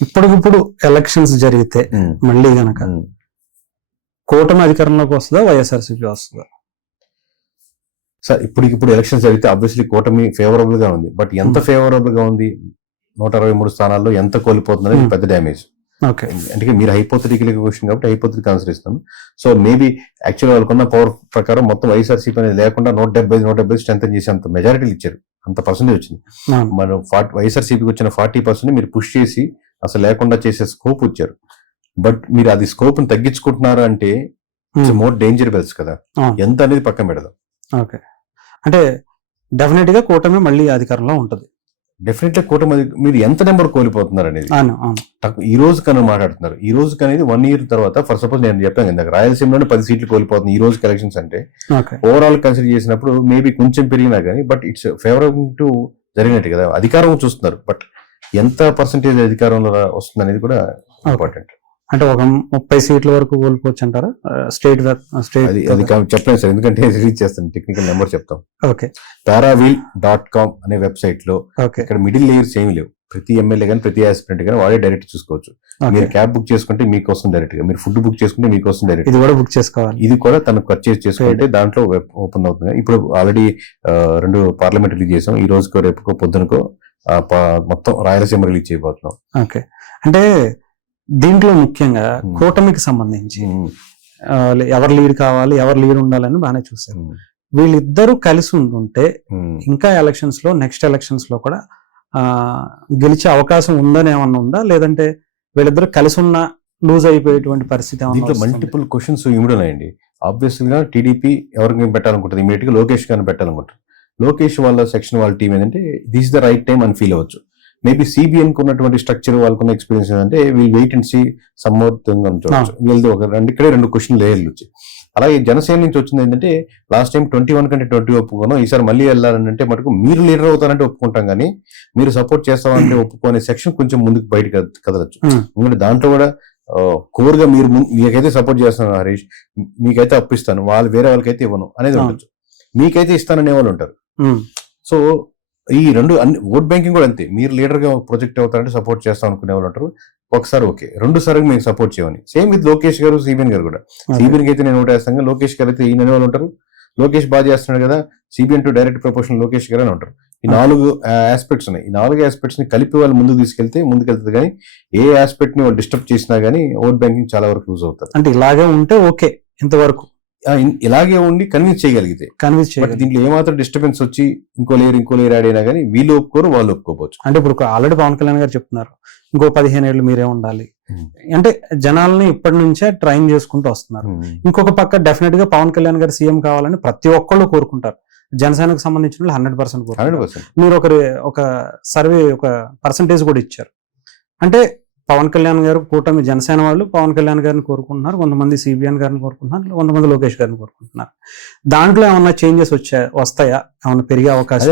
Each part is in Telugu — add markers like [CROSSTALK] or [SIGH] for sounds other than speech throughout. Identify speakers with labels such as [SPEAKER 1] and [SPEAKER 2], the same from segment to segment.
[SPEAKER 1] ఇప్పటికిప్పుడు ఎలక్షన్స్ జరిగితే మళ్ళీ గనక కూటమి అధికారంలోకి వస్తుందా? వైఎస్ఆర్సీపీ వస్తుందా?
[SPEAKER 2] సార్ ఇప్పటికిప్పుడు ఎలక్షన్స్ జరిగితే అబ్వియస్లీ కూటమి ఫేవరబుల్గా ఉంది. బట్ ఎంత ఫేవరబుల్గా ఉంది? నూట అరవై మూడు స్థానాల్లో ఎంత కోల్పోతుంది అనేది
[SPEAKER 1] Hmm.
[SPEAKER 2] పెద్ద డ్యామేజ్
[SPEAKER 1] ఓకే.
[SPEAKER 2] అంటే మీరు హైపోథెటికల్ క్వశ్చన్ కాబట్టి హైపోథెటిక్ ఆన్సర్ ఇస్తాను. సో మేబీ యాక్చువల్ వాళ్ళకున్న పవర్ ప్రకారం మొత్తం వైఎస్ఆర్సీపీ అనేది లేకుండా నూట డెబ్బై నూట డెబ్బై స్ట్రెంత్ చేసి అంత మెజారిటీలు ఇచ్చారు. అంత పర్సెంటేజ్ వచ్చింది. మనం ఫార్టీ వైఎస్ఆర్సీపీకి వచ్చిన ఫార్టీ పర్సెంట్ మీరు పుష్ చేసి అసలు లేకుండా చేసే స్కోప్ ఇచ్చారు బట్ మీరు అది స్కోప్ని అంటే. మోర్ డేంజర్ బెల్స్ కదా.
[SPEAKER 1] అవును.
[SPEAKER 2] ఎంత అనేది పక్కన పెడదాం.
[SPEAKER 1] ఓకే అంటే డెఫినెట్గా కూటమి మళ్ళీ అధికారంలో ఉంటది.
[SPEAKER 2] డెఫినెట్లీ కూటమి మీరు ఎంత నెంబర్ కోల్పోతున్నారు అనేది? ఈ రోజు కన్నా మాట్లాడుతున్నారు. ఈ రోజు అనేది వన్ ఇయర్ తర్వాత ఫర్ సపోజ్ నేను చెప్పాను ఇందాక రాయలసీమలోనే పది సీట్లు కోల్పోతుంది ఈ రోజు ఎలక్షన్స్ అంటే ఓవరాల్ కన్సిడర్ చేసినప్పుడు మేబీ కొంచెం పెరిగినా కానీ బట్ ఇట్స్ ఫేవరబుల్ టు జరిగినట్టు కదా అధికారం చూస్తున్నారు. బట్ ఎంత పర్సంటేజ్ అధికారంలో వస్తుంది అనేది కూడా ఇంపార్టెంట్
[SPEAKER 1] అంటే ఒక ముప్పై సీట్ల వరకు కోల్పోవచ్చు అంటారా? స్టేట్ స్టేట్
[SPEAKER 2] అది అది సార్ ఎందుకంటే [LAUGHS] రిలీజ్ చేస్తాను టెక్నికల్ నెంబర్ చెప్తాం.
[SPEAKER 1] ఓకే.
[SPEAKER 2] పారావీల్ డాట్ కామ్ అనే
[SPEAKER 1] వెబ్సైట్లో
[SPEAKER 2] ఇక్కడ మిడిల్ లేయర్స్ ఏమి లేవు. ప్రతి ఎమ్మెల్యే కానీ ప్రతి ఆస్పిరెంట్ కానీ వాడే డైరెక్ట్ చూసుకోవచ్చు. మీరు క్యాబ్ బుక్ చేసుకుంటే మీకోసం డైరెక్ట్గా మీరు ఫుడ్ బుక్ చేసుకుంటే మీకోసం డైరెక్ట్
[SPEAKER 1] ఇది కూడా బుక్ చేసుకోవాలి.
[SPEAKER 2] ఇది కూడా తను పర్చేస్ చేసుకుంటే దాంట్లో ఓపెన్ అవుతుంది. ఇప్పుడు ఆల్రెడీ రెండు పార్లమెంట్ రిలీజ్ చేసాం. ఈ రోజుకో రేపుకో పొద్దునకో మొత్తం రాయలసీమ రిలీజ్ చేయబోతున్నాం.
[SPEAKER 1] ఓకే. అంటే దీంట్లో ముఖ్యంగా
[SPEAKER 2] Hmm.
[SPEAKER 1] కూటమికి సంబంధించి ఆ, ఎవరు లీడ్ కావాలి ఎవరు లీడ్ ఉండాలని బాగానే చూశారు. వీళ్ళిద్దరూ కలిసి ఉంటుంటే ఇంకా ఎలక్షన్స్లో నెక్స్ట్ ఎలక్షన్స్లో కూడా ఆ, గెలిచే అవకాశం ఉందని ఏమన్నా ఉందా? లేదంటే వీళ్ళిద్దరు కలిసి ఉన్న లూజ్ అయిపోయేటువంటి పరిస్థితి ఏమన్నా
[SPEAKER 2] దీంట్లో? మల్టిపుల్ క్వశ్చన్స్ ఇమిడున్నాయండి ఆబ్వియస్గా టీడీపీ ఎవరికి పెట్టాలనుకుంటుంది? ఇమీడియట్గా లోకేష్ గారిని పెట్టాలనుకుంటారు లోకేష్ వాళ్ళ సెక్షన్ వాళ్ళ టీం ఏంటంటే దిస్ ద రైట్ టైం అని ఫీల్ అవ్వచ్చు. మేబీ సిబిఎన్కు ఉన్నటువంటి స్ట్రక్చర్ వాళ్ళకున్న ఎక్స్పీరియన్స్ ఏంటంటే వీల్ వెయిట్ అండ్ సీ సమ్మోత్తంగా చూడవచ్చు వీళ్ళది ఒక రెండు ఇక్కడే రెండు క్వశ్చన్ లేయర్లు వచ్చాయి. అలాగే జనసేన నుంచి వచ్చింది ఏంటంటే లాస్ట్ టైం ట్వంటీ వన్ కంటే ట్వంటీ ఒప్పుకున్నాం ఈసారి మళ్ళీ వెళ్ళాలని అంటే మటుకు మీరు లీడర్ అవుతారంటే ఒప్పుకుంటాం కానీ మీరు సపోర్ట్ చేస్తామంటే ఒప్పుకునే సెక్షన్ కొంచెం ముందుకు బయట కదలచ్చు. ఎందుకంటే దాంట్లో కూడా కోర్గా మీరు మీకైతే సపోర్ట్ చేస్తాను హరీష్ మీకైతే అప్పిస్తాను వాళ్ళు వేరే వాళ్ళకైతే ఇవ్వను అనేది. ఉండొచ్చు. మీకైతే ఇస్తాననే వాళ్ళు ఉంటారు. సో ఈ రెండు అన్ని ఓట్ బ్యాంకింగ్ కూడా అంతే. మీరు లీడర్గా ప్రొజెక్ట్ అవుతారంటే సపోర్ట్ చేస్తాం అనుకునే వాళ్ళు ఉంటారు. ఒకసారి ఓకే. రెండు సార్లు మీకు సపోర్ట్ చేయమని. సేమ్ విత్ లోకేష్ గారు సిబిఎన్ గారు కూడా. సిబిఎన్ అయితే నేను ఓటేస్తాను. లోకేష్ గారు అయితే ఈయన వాళ్ళు ఉంటారు. లోకేష్ బాగా చేస్తున్నాడు కదా. CBN to direct proportion Lokesh garu అని ఉంటారు. ఈ. నాలుగు ఆస్పెక్ట్స్ ఉన్నాయి. ఈ నాలుగు ఆస్పెక్ట్స్ని కలిపి వాళ్ళు ముందుకు తీసుకెళ్తే ముందుకు వెళ్తుంది కానీ ఏ ఆస్పెక్ట్ని వాళ్ళు డిస్టర్బ్ చేసినా కానీ ఓట్ బ్యాంకింగ్ చాలా వరకు లూజ్ అవుతారు
[SPEAKER 1] అంటే ఇలాగే ఉంటే ఓకే. ఇంతవరకు.
[SPEAKER 2] ఇలాగే ఉండి కన్విన్స్ చేయగలిగితే.
[SPEAKER 1] కన్విన్స్ చేయాలి
[SPEAKER 2] దీంట్లో ఏమాత్రం డిస్టర్బెన్స్ వచ్చి ఇంకో లేయర్ ఇంకో లేయర్ యాడ్ అయినా కానీ వీళ్ళు ఒప్పుకోరు వాళ్ళు ఒప్పుకోవచ్చు
[SPEAKER 1] అంటే ఇప్పుడు ఆల్రెడీ పవన్ కళ్యాణ్ గారు చెప్తున్నారు ఇంకో పదిహేను ఏళ్ళు మీరే ఉండాలి.
[SPEAKER 2] Hmm.
[SPEAKER 1] అంటే జనాల్ని ఇప్పటి నుంచే ట్రైన్ చేసుకుంటూ వస్తున్నారు. ఇంకొక పక్క డెఫినెట్గా పవన్ కళ్యాణ్ గారు సీఎం కావాలని ప్రతి ఒక్కళ్ళు కోరుకుంటారు. జనసేనకు సంబంధించిన వాళ్ళు హండ్రెడ్ పర్సెంట్ మీరు ఒకరి ఒక సర్వే ఒక పర్సంటేజ్ కూడా ఇచ్చారు. అంటే పవన్ కళ్యాణ్ గారు కూటమి జనసేన వాళ్ళు పవన్ కళ్యాణ్ గారిని కోరుకుంటున్నారు కొంతమంది సిబిఎన్ గారిని కోరుకుంటున్నారు కొంతమంది లోకేష్ గారిని కోరుకుంటున్నారు. దాంట్లో ఏమన్నా చేంజెస్ వచ్చా వస్తాయా? ఏమన్నా పెరిగే అవకాశం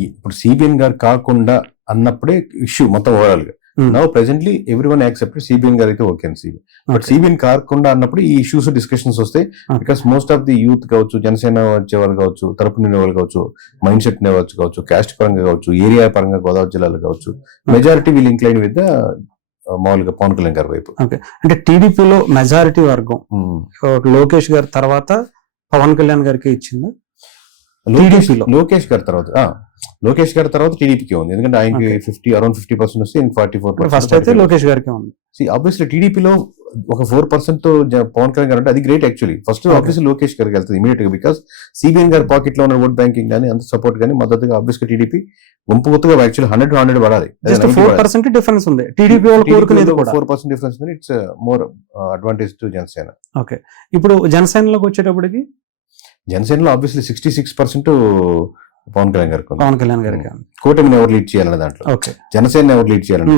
[SPEAKER 2] ఇప్పుడు సిబిఎన్ గారు కాకుండా అన్నప్పుడే ఇష్యూ మొత్తం ఓవరాల్గా.
[SPEAKER 1] Hmm.
[SPEAKER 2] Now presently every one accept CBN garu అయితే ఓకే సిబిఎన్ బట్. సిబిఎన్ కాకుండా అన్నప్పుడు ఈ ఇష్యూస్ డిస్కషన్స్ వస్తాయి. Because most of the youth కావచ్చు జనసేన వచ్చే వాళ్ళు కావచ్చు తరపు వాళ్ళు కావచ్చు మైండ్ సెట్ కావచ్చు కావచ్చు క్యాస్ట్ పరంగా కావచ్చు ఏరియా పరంగా గోదావరి జిల్లాలో కావచ్చు majority we'll incline with the మామూలుగా పవన్ కళ్యాణ్ గారి వైపు.
[SPEAKER 1] అంటే టీడీపీలో మెజారిటీ వర్గం.
[SPEAKER 2] Hmm.
[SPEAKER 1] లోకేష్ గారి తర్వాత పవన్ కళ్యాణ్ గారికి ఇచ్చిందా?
[SPEAKER 2] లోకేష్. లోకేష్ గారి తర్వాత లోకేష్ గారి తర్వాత టీడీపీకి ఉంది. ఎందుకంటే ఆయనకి. ఫిఫ్టీ అరౌండ్ ఫిఫ్టీ పర్సెంట్ వస్తే ఫార్టీ ఫోర్
[SPEAKER 1] ఫస్ట్ అయితే లోకేష్ గారికి ఉంది.
[SPEAKER 2] ఆబ్వియస్లీ టీడీపీలో ఒక ఫోర్ పర్సెంట్తో పవన్ కళ్యాణ్ గారు అంటే అది great actually first. Obviously Lokesh గారికి వెళ్తుంది ఇమీడియట్గా బికాస్ సిబిఎన్ గారి పాకెట్లో ఉన్న ఓట్ బ్యాంకింగ్ కానీ అంత సపోర్ట్ కానీ మద్దతుగా ఆబ్వియస్గా టీడీపీ గుంపు గుర్తుగా యాక్చువల్లీ హండ్రెడ్ హండ్రెడ్ పడాలి.
[SPEAKER 1] ఫోర్ పర్సెంట్ డిఫరెన్స్ ఉంది. టీడీపీ వాళ్ళు కోరుకునేది
[SPEAKER 2] four percent difference it's more advantage to Janasena
[SPEAKER 1] okay. ఇప్పుడు జనసేనలోకి వచ్చేటప్పటికి
[SPEAKER 2] జనసేనలో obviously sixty six percent Pawan Kalyan గారికి
[SPEAKER 1] పవన్ కళ్యాణ్ గారికి
[SPEAKER 2] కూటమిని ఎవరు లీడ్ చేయాలనే దాంట్లో.
[SPEAKER 1] ఓకే.
[SPEAKER 2] జనసేన ఎవరు లీడ్ చేయాలనే